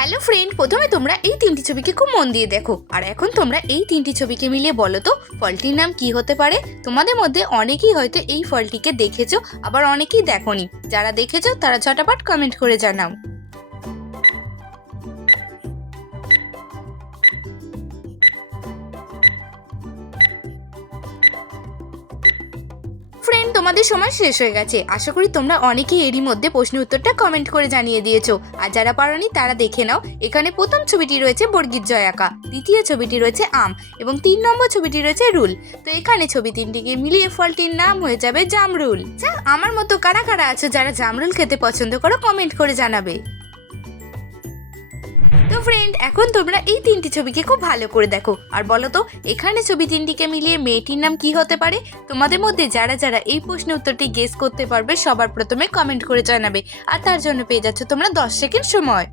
Hello friend, প্রথমে তোমরা এই তিনটি ছবিকে খুব মন দিয়ে দেখো। আর এখন তোমরা এই তিনটি ছবিকে মিলিয়ে বলো তো ফলটির নাম কি হতে পারে। তোমাদের মধ্যে অনেকেই হয়তো এই ফলটিকে দেখেছো, আবার অনেকেই দেখোনি। যারা দেখেছো তারা ঝটাপট কমেন্ট করে জানাও। ফ্রেন্ড, তোমাদের সময় শেষ হয়ে গেছে। আশা করি তোমরা অনেকেই এরই মধ্যে প্রশ্নের উত্তরটা কমেন্ট করে জানিয়ে দিয়েছো। আর যারা পারোনি তারা দেখে নাও। এখানে প্রথম ছবিটি রয়েছে বর্গীর জয় আঁকা, দ্বিতীয় ছবিটি রয়েছে আম এবং 3 নম্বর ছবিটি রয়েছে রুল। তো এখানে ছবি তিনটিকে মিলিয়ে ফলটির নাম হয়ে যাবে জামরুল। আমার মতো কারা কারা আছো যারা জামরুল খেতে পছন্দ করো, কমেন্ট করে জানাবে। তো ফ্রেন্ড, এখন তোমরা এই তিনটি ছবিকে খুব ভালো করে দেখো আর বলো তো এখানে ছবি তিনটিকে মিলিয়ে মেয়েটির নাম কি হতে পারে। তোমাদের মধ্যে যারা যারা এই প্রশ্নের উত্তরটি গেস করতে পারবে সবার প্রথমে কমেন্ট করে জানাবে। আর তার জন্য পেয়ে যাচ্ছ তোমরা 10 সেকেন্ড সময়।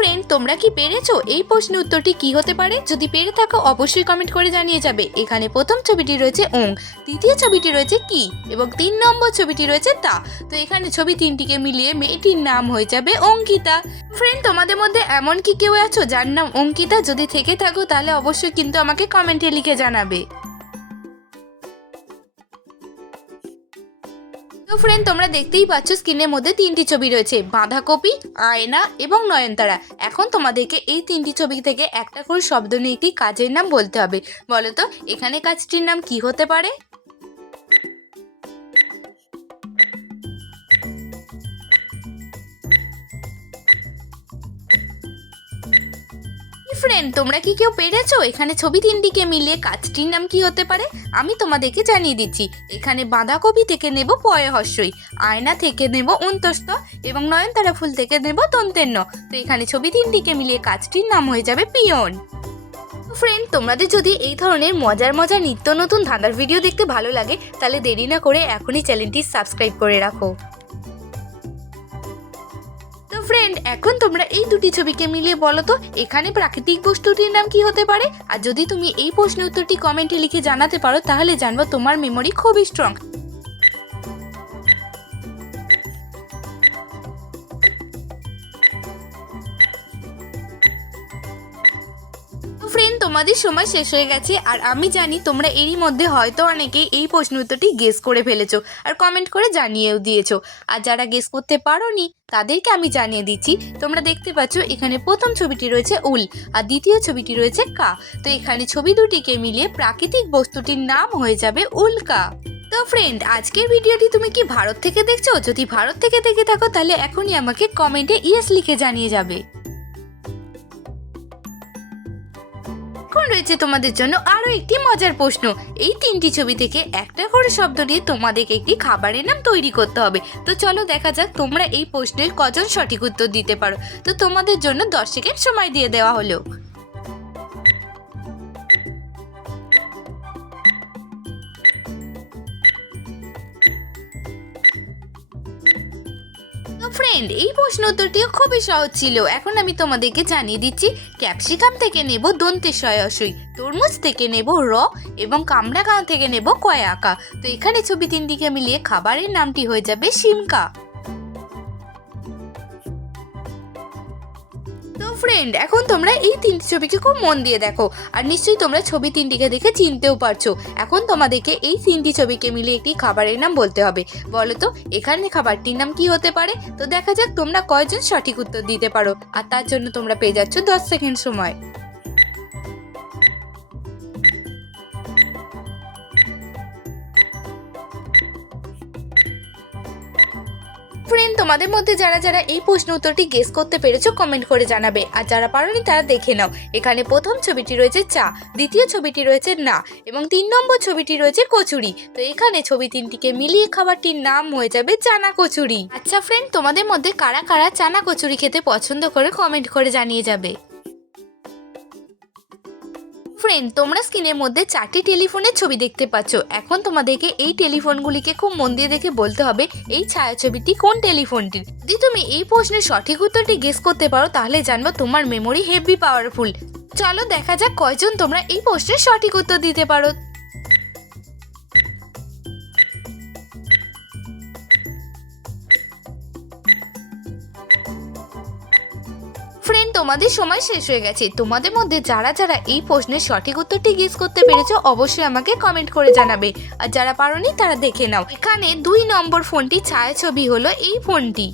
ফ্রেন্ড, তোমরা কি পেরেছো এই প্রশ্নের উত্তরটি কি হতে পারে? যদি পেরে থাকো অবশ্যই কমেন্ট করে জানিয়ে যাবে। এখানে প্রথম ছবিটি রয়েছে ওং, দ্বিতীয় ছবিটি রয়েছে কি এবং 3 নম্বর ছবিটি রয়েছে তা। তো এখানে ছবি তিনটিকে মিলিয়ে মেয়েটির নাম হয়ে যাবে অঙ্কিতা। ফ্রেন্ড, তোমাদের মধ্যে এমন কি কেউ আছো যার নাম অঙ্কিতা? যদি থেকে থাকো তাহলে অবশ্যই কিন্তু আমাকে কমেন্টে লিখে জানাবে। তো ফ্রেন্ড, তোমরা দেখতেই পাচ্ছ স্ক্রিনের মধ্যে তিনটি ছবি রয়েছে, বাঁধাকপি, আয়না এবং নয়নতারা। এখন তোমাদেরকে এই তিনটি ছবি থেকে একটা করে শব্দ নিয়ে একটি কাজের নাম বলতে হবে। বলো তো এখানে কাজটির নাম কি হতে পারে? ফ্রেন্ড, তোমরা কি কেউ পেরেছো এখানে ছবি তিনটিকে মিলিয়ে কাজটির নাম কি হতে পারে? আমি তোমাদেরকে জানিয়ে দিচ্ছি। এখানে বাঁধাকপি থেকে নেব পয় হর্ষই, আয়না থেকে নেব অন্তস্থ এবং নয়নতারা ফুল থেকে নেব দন্তের ন। তো এখানে ছবি তিনটিকে মিলিয়ে কাজটির নাম হয়ে যাবে পিয়ন। ফ্রেন্ড, তোমাদের যদি এই ধরনের মজার মজার নিত্য নতুন ধাঁধার ভিডিও দেখতে ভালো লাগে তাহলে দেরি না করে এখনই চ্যানেলটি সাবস্ক্রাইব করে রাখো। তো ফ্রেন্ড, এখন তোমরা এই দুটি ছবিকে মিলিয়ে বলো তো এখানে প্রাকৃতিক বস্তুটির নাম কি হতে পারে। আর যদি তুমি এই প্রশ্নের উত্তরটি কমেন্টে লিখে জানাতে পারো তাহলে জানবো তোমার মেমোরি খুবই স্ট্রং। ফ্রেন্ড, তোমাদের সময় শেষ হয়ে গেছে আর আমি জানি তোমরা এরই মধ্যে হয়তো অনেকেই এই প্রশ্ন উত্তরটি গেস করে ফেলেছো আর কমেন্ট করে জানিয়েও দিয়েছো। আর যারা গেস করতে পারোনি তাদেরকে আমি জানিয়ে দিচ্ছি। তোমরা দেখতে পাচ্ছ এখানে প্রথম ছবিটি রয়েছে উল আর দ্বিতীয় ছবিটি রয়েছে কা। তো এখানে ছবি দুটিকে মিলিয়ে প্রাকৃতিক বস্তুটির নাম হয়ে যাবে উল্কা। তো ফ্রেন্ড, আজকের ভিডিওটি তুমি কি ভারত থেকে দেখছো? যদি ভারত থেকে দেখে থাকো তাহলে এখনই আমাকে কমেন্টে ইয়েস লিখে জানিয়ে যাবে। এখন রয়েছে তোমাদের জন্য আরো একটি মজার প্রশ্ন। এই তিনটি ছবি থেকে একটা করে শব্দ দিয়ে তোমাদেরকে একটি খাবারের নাম তৈরি করতে হবে। তো চলো দেখা যাক তোমরা এই প্রশ্নের কজন সঠিক উত্তর দিতে পারো। তো তোমাদের জন্য 10 সেকেন্ড সময় দিয়ে দেওয়া হলো। ফ্রেন্ড, এই প্রশ্ন উত্তরটিও খুবই সহজ ছিল। এখন আমি তোমাদেরকে জানিয়ে দিচ্ছি। ক্যাপসিকাম থেকে নেব দন্তে শয়সই, তরমুজ থেকে নেব র এবং কামড়াগাঁও থেকে নেব কয় আঁকা। তো এখানে ছবি তিনটিকে মিলিয়ে খাবারের নামটি হয়ে যাবে সিমকা। তো ফ্রেন্ড, এখন তোমরা এই তিনটি ছবিকে খুব মন দিয়ে দেখো আর নিশ্চয়ই তোমরা ছবি তিনটিকে দেখে চিনতেও পারছো। এখন তোমাদেরকে এই তিনটি ছবিকে মিলে একটি খাবারের নাম বলতে হবে। বলো তো এখানে খাবারটির নাম কি হতে পারে? তো দেখা যাক তোমরা কয়জন সঠিক উত্তর দিতে পারো। আর তার জন্য তোমরা পেয়ে যাচ্ছ 10 সেকেন্ড সময়। ফ্রেন্ড, তোমাদের মধ্যে যারা যারা এই প্রশ্ন উত্তরটি গেস করতে পেরেছো কমেন্ট করে জানাবে। আর যারা পারোনি তারা দেখে নাও। এখানে প্রথম ছবিটি রয়েছে চা, দ্বিতীয় ছবিটি রয়েছে না এবং 3 নম্বর ছবিটি রয়েছে কচুরি। তো এখানে ছবি তিনটিকে মিলিয়ে খাবারটির নাম হয়ে যাবে চানা কচুরি। আচ্ছা ফ্রেন্ড, তোমাদের মধ্যে কারা কারা চানা কচুরি খেতে পছন্দ করে কমেন্ট করে জানিয়ে যাবে। ফ্রেন্ড, তোমরা স্ক্রিনের মধ্যে 4টি টেলিফোনের ছবি দেখতে পাচ্ছ। এখন তোমাদেরকে এই টেলিফোনগুলিকে খুব মন দিয়ে দেখে বলতে হবে এই ছায়াছবিটি কোন টেলিফোনটির। যদি তুমি এই প্রশ্নের সঠিক উত্তরটি গেস করতে পারো তাহলে জানবো তোমার মেমোরি হেভি পাওয়ারফুল। চলো দেখা যাক কয়জন তোমরা এই প্রশ্নের সঠিক উত্তর দিতে পারো। তোমাদের সময় শেষ হয়ে গেছে। তোমাদের মধ্যে যারা যারা এই প্রশ্নের সঠিক উত্তরটি গেস করতে পেরেছো অবশ্যই আমাকে কমেন্ট করে জানাবে, আর যারা পারোনি তারা দেখে নাও। এখানে 2 নম্বর ফোনটি ছায়াছবি হলো এই ফোনটি।